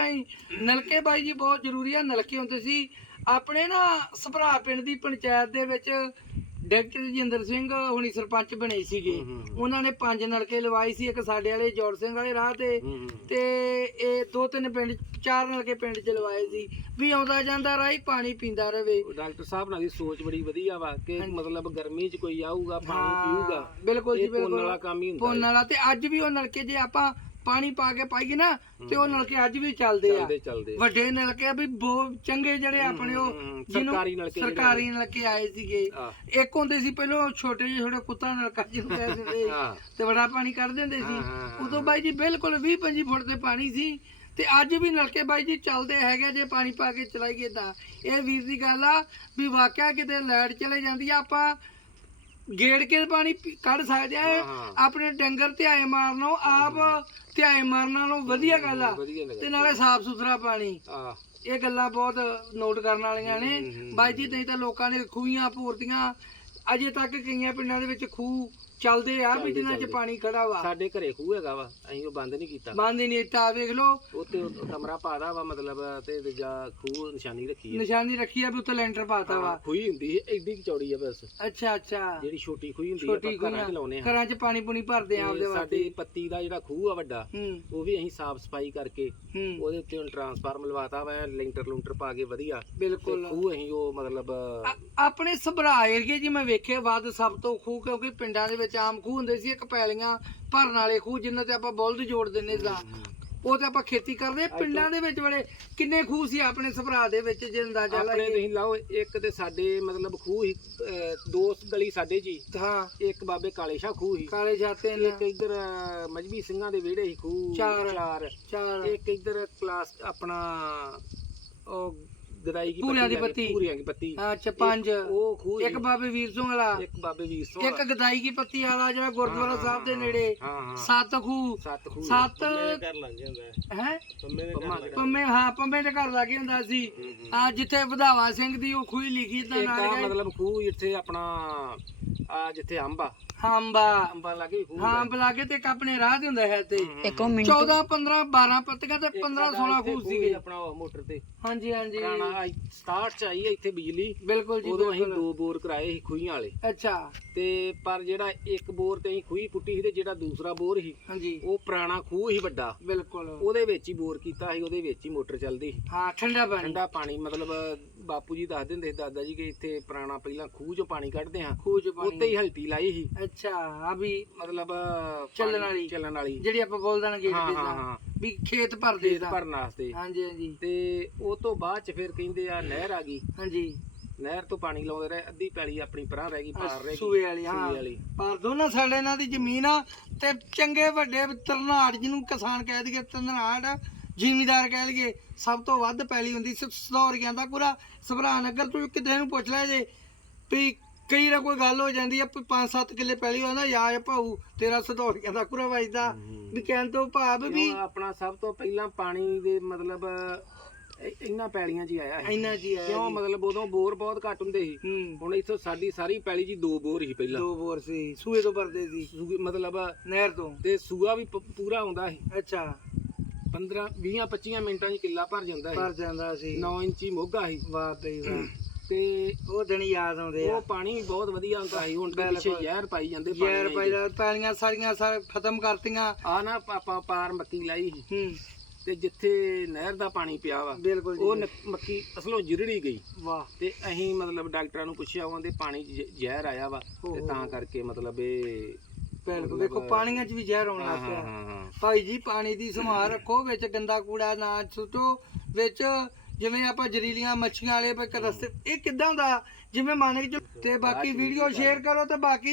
ਤਰ੍ਹਾਂ ਹੀ ਨਲਕੇ ਬਾਈ ਜੀ ਬਹੁਤ ਜ਼ਰੂਰੀ ਆ ਨਲਕੇ ਹੁੰਦੇ ਸੀ। ਆਪਣੇ ਨਾ ਸਭਰਾ ਪਿੰਡ ਦੀ ਪੰਚਾਇਤ ਦੇ ਵਿੱਚ ਡਾਕਟਰ ਰਜਿੰਦਰ ਸਿੰਘ ਹੁਣੀ ਸਰਪੰਚ ਬਣੇ ਸੀਗੇ। ਉਹਨਾਂ ਨੇ ਪੰਜ ਨਲਕੇ ਲਵਾਏ ਸੀ ਇੱਕ ਸਾਡੇ ਵਾਲੇ ਜੋੜ ਸਿੰਘ ਵਾਲੇ ਰਾਹ ਤੇ। ਤੇ ਇਹ ਦੋ ਤਿੰਨ ਪਿੰਡ ਚਾਰ ਨਲਕੇ ਪਿੰਡ ਚ ਲਵਾਏ ਸੀ। ਵੀ ਆਉਂਦਾ ਜਾਂਦਾ ਰਾਹ ਪਾਣੀ ਪੀਂਦਾ ਰਵੇ। ਉਹ ਡਾਕਟਰ ਸਾਹਿਬ ਨਾਲ ਦੀ ਸੋਚ ਬੜੀ ਵਧੀਆ ਵਾ ਕਿ ਮਤਲਬ ਗਰਮੀ 'ਚ ਕੋਈ ਆਊਗਾ ਪਾਣੀ ਪੀਊਗਾ। ਬਿਲਕੁਲ ਜੀ ਇਹ ਪੁੰਨ ਬਿਲਕੁਲ। ਵਾਲਾ ਕੰਮ ਹੀ ਹੁੰਦਾ ਪੁੰਨ ਵਾਲਾ ਤੇ ਅੱਜ ਵੀ ਉਹ ਨਲਕੇ ਜੇ ਆਪਾਂ ਪਾਣੀ ਪਾ ਕੇ ਪਾਈਏ ਨਾ ਤੇ ਉਹ ਨਲਕੇ ਅੱਜ ਵੀ ਚੱਲਦੇ ਆ। ਚੱਲਦੇ ਚੱਲਦੇ। ਵੱਡੇ ਨਲਕੇ ਆ ਵੀ ਬਹੁਤ ਚੰਗੇ ਜਿਹੜੇ ਆਪਣੇ ਉਹ ਹਮ, ਜਿਹਨੂੰ ਸਰਕਾਰੀ ਨਲਕੇ ਜਿਹੜੇ ਸਰਕਾਰੀ ਨਲਕੇ ਆਏ ਸੀਗੇ। ਇੱਕ ਹੁੰਦੇ ਸੀ ਪਹਿਲਾਂ ਛੋਟੇ ਜਿਹੇ ਛੋਟਾ ਕੁੱਤਾ ਨਲਕਾ ਜਿਹਨੂੰ ਕਹਿ ਦਿੰਦੇ ਹਾਂ ਤੇ ਬੜਾ ਪਾਣੀ ਕੱਢ ਦਿੰਦੇ ਸੀ। ਹਾਂ, ਹਾਂ, ਹਾਂ। ਉਦੋਂ ਬਾਈ ਜੀ ਬਿਲਕੁਲ 20 25 ਫੁੱਟ ਦੇ ਪਾਣੀ ਸੀ ਤੇ ਅੱਜ ਵੀ ਨਲਕੇ ਬਾਈ ਜੀ ਚੱਲਦੇ ਹੈਗੇ ਜੇ ਪਾਣੀ ਪਾ ਕੇ ਚਲਾਈਏ ਤਾਂ। ਇਹ ਵੀਰ ਦੀ ਗੱਲ ਆ ਵੀ ਵਾਕਿਆ ਕਿਤੇ ਲਾਈਟ ਚਲੇ ਜਾਂਦੀ ਆ ਆਪਾਂ ਗੇੜ ਕੇ ਪਾਣੀ ਪੀ- ਕੱਢ ਸਕਦੇ ਆ। ਹਾਂ। ਆਪਣੇ ਡੰਗਰ ਧਿਆਏ ਮਾਰਨੋਂ ਆਪ ਧਿਆਏ ਮਾਰਨ ਨਾਲੋਂ ਵਧੀਆ ਗੱਲ ਆ। ਵਧੀਆ ਲੱਗਾ ਤੇ ਨਾਲੇ ਸਾਫ਼ ਸੁਥਰਾ ਪਾਣੀ। ਆ ਇਹ ਗੱਲਾਂ ਬਹੁਤ ਨੋਟ ਕਰਨ ਵਾਲੀਆਂ ਨੇ। ਬਾਈ ਜੀ ਨਹੀਂ ਤਾਂ ਲੋਕਾਂ ਨੇ ਖੂਹੀਆਂ ਪੂਰਤੀਆਂ ਅਜੇ ਤੱਕ ਕਈਆਂ ਪਿੰਡਾਂ ਦੇ ਵਿੱਚ ਖੂਹ ਚੱਲਦੇ ਆ ਵੀ ਜਿਨ੍ਹਾਂ 'ਚ ਪਾਣੀ ਖੜਾ ਵਾ। ਸਾਡੇ ਘਰੇ ਖੂਹ ਹੈਗਾ ਵਾ ਅਸੀਂ ਉਹ ਬੰਦ ਨਹੀਂ ਕੀਤਾ। ਬੰਦ ਹੀ ਨਹੀਂ ਤਾਂ ਵੇਖ ਲਓ। ਉੱਤੇ ਉਹ ਕਮਰਾ ਪਾਦਾ ਵਾ ਮਤਲਬ ਤੇ ਦੂਜਾ ਖੂਹ ਨਿਸ਼ਾਨੀ ਰੱਖੀ ਹੈ ਨਿਸ਼ਾਨੀ ਰੱਖੀ ਆ ਵੀ ਉੱਤੇ ਲੈਂਟਰ ਪਾਤਾ ਵਾ। ਖੂਹੀ ਹੁੰਦੀ ਹੈ ਐਡੀ ਕੁ ਚੌੜੀ ਆ ਬਸ। ਅੱਛਾ ਅੱਛਾ। ਜਿਹੜੀ ਛੋਟੀ ਖੂਹੀ ਹੁੰਦੀ ਛੋਟੀ ਆ ਆਪਾਂ ਘਰਾਂ 'ਚ ਖੂਹਾਂ ਲਾਉਨੇ ਆ ਘਰਾਂ 'ਚ ਪਾਣੀ ਪੂਣੀ ਭਰਦੇ ਆ ਆਪਦੇ ਵਾਸਤੇ। ਸਾਡੀ ਪੱਤੀ ਦਾ ਜਿਹੜਾ ਖੂਹ ਆ ਵੱਡਾ ਹੂੰ। ਉਹ ਵੀ ਅਸੀਂ ਸਾਫ਼ ਸਫ਼ਾਈ ਕਰਕੇ ਹੂੰ। ਉਹਦੇ ਉੱਤੇ ਹੁਣ ਟਰਾਂਸਫਾਰਮ ਲਵਾਤਾ ਵਾ ਲੈਂਟਰ ਲੂੰਟਰ ਪਾ ਕੇ ਵਧੀਆ। ਤੇ ਬਿਲਕੁਲ ਖੂਹ ਅਸੀਂ ਉਹ ਮਤਲਬ ਆਪਣੇ ਸਭਰਾ ਏਰੀਏ ਜੀ ਮੈਂ ਵੇਖੇ ਵੱਧ ਸਭ ਤੋਂ ਖੂਹ ਕਿਉਂਕਿ ਪਿੰਡਾਂ ਦੇ ਵਿੱਚ ਆਮ ਖੂਹ ਹੁੰਦੇ ਸੀ ਇੱਕ ਪੈਲੀਆਂ ਭਰਨ ਵਾਲੇ ਖੂਹ ਜਿਨ੍ਹਾਂ ਤੇ ਆਪਾਂ ਬੁਲਦ ਜੋੜ ਦਿੰਦੇ ਸਾਂ ਉਹ ਤੇ ਆਪਾਂ ਖੇਤੀ ਕਰਦੇ ਪਿੰਡਾਂ ਦੇ ਵਿੱਚ ਬੜੇ ਕਿੰਨੇ ਖੂਹ ਸੀ ਆਪਣੇ ਸਭਰਾ ਦੇ ਵਿੱਚ ਜੇ ਅੰਦਾਜ਼ਾ ਆਪਣੇ ਲਾਈਏ ਤੁਸੀਂ ਲਾਓ ਇੱਕ ਤੇ ਸਾਡੇ ਮਤਲਬ ਖੂਹ ਅਹ ਦੋ ਗਲੀ ਸਾਡੇ ਜੀ। ਹਾਂ। ਇੱਕ ਬਾਬੇ ਕਾਲੇ ਸ਼ਾਹ ਖੂਹ ਸੀ। ਕਾਲੇ ਜਾਤੇ ਨੇ ਇੱਕ ਇੱਧਰ ਮਜਬੀ ਸਿੰਘਾਂ ਦੇ ਵਿਹੜੇ ਸੀ ਖੂਹ। ਚਾਰ। ਚਾਰ। ਇੱਕ ਇੱਧਰ ਕਲਾਸ ਆਪਣਾ ਉਹ ਗਦਾਈ ਕੀ ਪੂਰਿਆਂ ਦੀ ਪੱਤੀ। ਪੂਰਿਆਂ ਦੀ ਪੱਤੀ। ਅੱਛਾ ਪੰਜ। ਉਹ ਖੂਹ ਇੱਕ ਬਾਬੇ ਵੀਰ ਸਿੰਘ ਵਾਲਾ। ਇੱਕ ਬਾਬੇ ਵੀਰ ਸਿੰਘ ਇੱਕ ਗਦਾਈ ਕੀ ਪੱਤੀ ਵਾਲਾ ਜਿਹੜਾ ਗੁਰਦੁਆਰਾ ਸਾਹਿਬ ਦੇ ਨੇੜੇ। ਹਾਂ ਹਾਂ। ਸੱਤ ਖੂਹ। ਸੱਤ ਖੂਹ। ਸੱਤ ਘਰ ਲੰਘ ਜਾਂਦਾ ਹੈ? ਪੰਮੇ ਦੇ ਘਰ ਪੰਮੇ ਹਾਂ ਪੰਮੇ ਦੇ ਘਰ ਲਾਗੇ ਹੁੰਦਾ ਸੀ। ਆ ਜਿੱਥੇ ਵਧਾਵਾ ਸਿੰਘ ਦੀ ਉਹ ਖੂਹੀ ਲਿਖੀ ਤਾਂ ਇੱਕ ਨਾਲ ਗਏ ਮਤਲਬ ਖੂਹ ਇੱਥੇ ਆਪਣਾ ਆ ਜਿੱਥੇ ਅੰਬ। ਆ ਹਾਂਬਾ ਅੰਬਾਂ ਲਾਗੇ ਖੂਹ ਹਾਂ ਬਲਾਗੇ ਤੇ ਇੱਕ ਆਪਣੇ ਰਾਹ ਤੇ ਹੁੰਦਾ ਹੈ ਤੇ ਇੱਕੋ ਮਿੰਟ। 14 15 12 ਪੱਤੀਆਂ ਤੇ 15 16 ਇੱਥੇ ਖੂਹ ਸੀਗੇ। ਆਪਣਾ ਉਹ ਮੋਟਰ ਤੇ। ਹਾਂਜੀ ਹਾਂਜੀ। ਪੁਰਾਣਾ 67 ਚ ਆਈ ਆ ਇੱਥੇ ਬਿਜਲੀ। ਬਿਲਕੁਲ ਜੀ ਉਦੋਂ ਅਸੀਂ ਬਿਲਕੁਲ। ਦੋ ਬੋਰ ਕਰਾਏ ਸੀ ਖੂਹੀਆਂ ਵਾਲੇ। ਅੱਛਾ। ਤੇ ਪਰ ਜਿਹੜਾ ਇੱਕ ਬੋਰ ਤੇ ਅਸੀਂ ਖੂਹੀ ਪੁੱਟੀ ਸੀ ਤੇ ਜਿਹੜਾ ਦੂਸਰਾ ਬੋਰ ਸੀ ਹਾਂਜੀ। ਉਹ ਪੁਰਾਣਾ ਖੂਹ ਸੀ ਵੱਡਾ। ਬਿਲਕੁਲ। ਉਹਦੇ ਵਿੱਚ ਹੀ ਬੋਰ ਕੀਤਾ ਸੀ ਉਹਦੇ ਵਿੱਚ ਹੀ ਮੋਟਰ ਚੱਲਦੀ ਸੀ। ਹਾਂ ਠੰਡਾ ਪਾਣੀ। ਠੰਡਾ ਪਾਣੀ ਮਤਲਬ ਬਾਪੂ ਜੀ ਦੱਸ ਦਿੰਦੇ ਸੀ ਦਾਦਾ ਜੀ ਕਿ ਇੱਥੇ ਪੁਰਾਣਾ ਪਹਿਲਾਂ ਖੂਹ ਚੋਂ ਪਾਣੀ ਕੱਢਦੇ ਹਾਂ। ਖੂਹ ਚ ਉੱਤੇ ਪਾਣੀ ਹੀ ਹਲਟੀ ਲਾਈ ਸੀ। ਅੱਛਾ ਆ ਵੀ ਮਤਲਬ ਚੱਲਣ ਵਾਲੀ। ਚੱਲਣ ਵਾਲੀ। ਜਿਹੜੀ ਆਪਾਂ ਬੋਲਦਾਂ ਗੇਟ ਹਾਂ ਦੇ। ਹਾਂ ਹਾਂ। ਵੀ ਖੇਤ ਭਰਦੇ ਖੇਤ ਸਾਂ ਭਰਨ ਵਾਸਤੇ। ਹਾਂਜੀ ਹਾਂਜੀ। ਤੇ ਉਹ ਤੋਂ ਬਾਅਦ ਚ ਫਿਰ ਕਹਿੰਦੇ ਆ ਨਹਿਰ ਆ ਗਈ। ਹਾਂਜੀ। ਨਹਿਰ ਤੋਂ ਪਾਣੀ ਲਾਉਂਦੇ ਰਹੇ। ਅੱਧੀ ਪੈਲੀ ਆਪਣੀ ਪਰਾਂ ਰਹਿ ਗਈ ਪਾਰ ਰਹਿ ਗਈ। ਸੂਏ ਵਾਲੀ ਹਾਂ। ਸੂਏ ਵਾਲੀ। ਪਰ ਦੋਨਾਂ ਸਾਡੇ ਇਹਨਾਂ ਦੀ ਜ਼ਮੀਨ ਆ ਤੇ ਚੰਗੇ ਵੱਡੇ ਤਰਨਾੜ ਜਿਹਨੂੰ ਕਿਸਾਨ ਕਹਿ ਦਈਏ ਤਰਨਾੜ ਜ਼ਿਮੀਦਾਰ ਕਹਿ ਲਈਏ ਸਭ ਤੋਂ ਵੱਧ ਪੈਲੀ ਹੁੰਦੀ ਸੀ ਸਦੌਰੀਆਂ ਦਾ ਪੂਰਾ ਸਭਰਾ ਨਗਰ ਤੋਂ ਕਿਤੇ ਨੂੰ ਪੁੱਛ ਲੈ ਜੇ ਵੀ ਕਈ ਨਾ ਕੋਈ ਗੱਲ ਹੋ ਜਾਂਦੀ ਆ 5-7 ਕਿੱਲੇ ਪੈਲੀ ਹੁੰਦਾ ਯਾਰ ਭਾਊ ਤੇਰਾ ਸਦੌਰੀਆਂ ਦਾ ਪੂਰਾ ਵੱਜਦਾ ਵੀ ਕਹਿਣ ਤੋਂ ਭਾਵ ਵੀ ਆਪਣਾ ਸਭ ਤੋਂ ਪਹਿਲਾਂ ਪਾਣੀ ਦੇ ਮਤਲਬ ਇ- ਇਹਨਾਂ ਪੈਲੀਆਂ 'ਚ ਹੀ ਆਇਆ ਸੀ। ਇੰਨਾ ਜੀ ਆ ਕਿਉਂ? ਮਤਲਬ ਉਦੋਂ ਬੋਰ ਬਹੁਤ ਘੱਟ ਹੁੰਦੇ ਸੀ। ਹੂੰ। ਹੁਣ ਇੱਥੋਂ ਸਾਡੀ ਸਾਰੀ ਪੈਲੀ 'ਚ ਦੋ ਬੋਰ ਸੀ ਪਹਿਲਾਂ। ਦੋ ਬੋਰ ਸੀ ਸੂਏ ਤੋਂ ਭਰਦੇ ਸੀ। ਮਤਲਬ ਨਹਿਰ ਤੋਂ। ਤੇ ਸੂਆ ਵੀ ਪੂਰਾ ਆਉਂਦਾ ਸੀ। ਅੱਛਾ। 15 20 25 ਮਿੰਟਾਂ 'ਚ ਕਿੱਲਾ ਭਰ ਜਾਂਦਾ ਭਰ ਸੀ ਜਾਂਦਾ ਸੀ। 9 ਇੰਚੀ ਮੋਗਾ ਸੀ। ਵਾਹ ਬਈ ਵਾਹ। ਤੇ ਉਹ ਦਿਨ ਯਾਦ ਆਉਂਦੇ ਆ। ਉਹ ਪਾਣੀ ਵੀ ਬਹੁਤ ਵਧੀਆ ਹੁੰਦਾ ਸੀ। ਹੁਣ ਤੇ ਪਿੱਛੇ ਬਿਲਕੁਲ। ਜ਼ਹਿਰ ਪਾਈ ਜਾਂਦੇ ਯਾਰ ਪਹਿਲਾਂ ਪੈਲੀਆਂ ਸਾਰੀਆਂ ਸਾਰੇ ਖਤਮ ਕਰਤੀਆਂ। ਆ ਨਾ ਆਪਾਂ ਪਾਰ ਮੱਕੀ ਲਾਈ ਸੀ। ਹੂੰ। ਤੇ ਜਿੱਥੇ ਨਹਿਰ ਦਾ ਪਾਣੀ ਪਿਆ ਵਾ ਬਿਲਕੁਲ ਉਹ ਨ- ਮੱਕੀ ਅਸਲੋਂ ਜਿਰੜੀ ਗਈ। ਵਾਹ। ਤੇ ਅਸੀਂ ਮਤਲਬ ਡਾਕਟਰਾਂ ਨੂੰ ਪੁੱਛਿਆ ਉਹਦੇ ਪਾਣੀ 'ਚ ਜ਼- ਜ਼ਹਿਰ ਆਇਆ ਵਾ। ਤੇ ਤਾਂ ਕਰਕੇ ਮਤਲਬ ਇਹ ਬਿਲਕੁਲ ਦੇਖੋ ਪਾਣੀਆਂ 'ਚ ਵੀ ਜ਼ਹਿਰ ਆਉਣ ਲੱਗ ਪਿਆ। ਹਾਂ ਹਾਂ ਭਾਈ ਜੀ ਪਾਣੀ ਦੀ ਸੰਭਾਲ ਰੱਖੋ ਵਿੱਚ ਗੰਦਾ ਕੂੜਾ ਨਾ ਸੁੱਟੋ ਵਿੱਚ ਜਿਵੇਂ ਆਪਾਂ ਜ਼ਰੀਲੀਆਂ ਮੱਛੀਆਂ ਵਾਲੇ ਪਰ ਰਸਤੇ ਇਹ ਕਿਦਾਂ ਦਾ? ਜਿਵੇਂ ਮੰਨ ਕੇ ਚੱਲੋ ਤੇ ਬਾਕੀ ਵੀਡੀਓ ਸ਼ੇਅਰ ਕਰੋ ਤੇ ਬਾਕੀ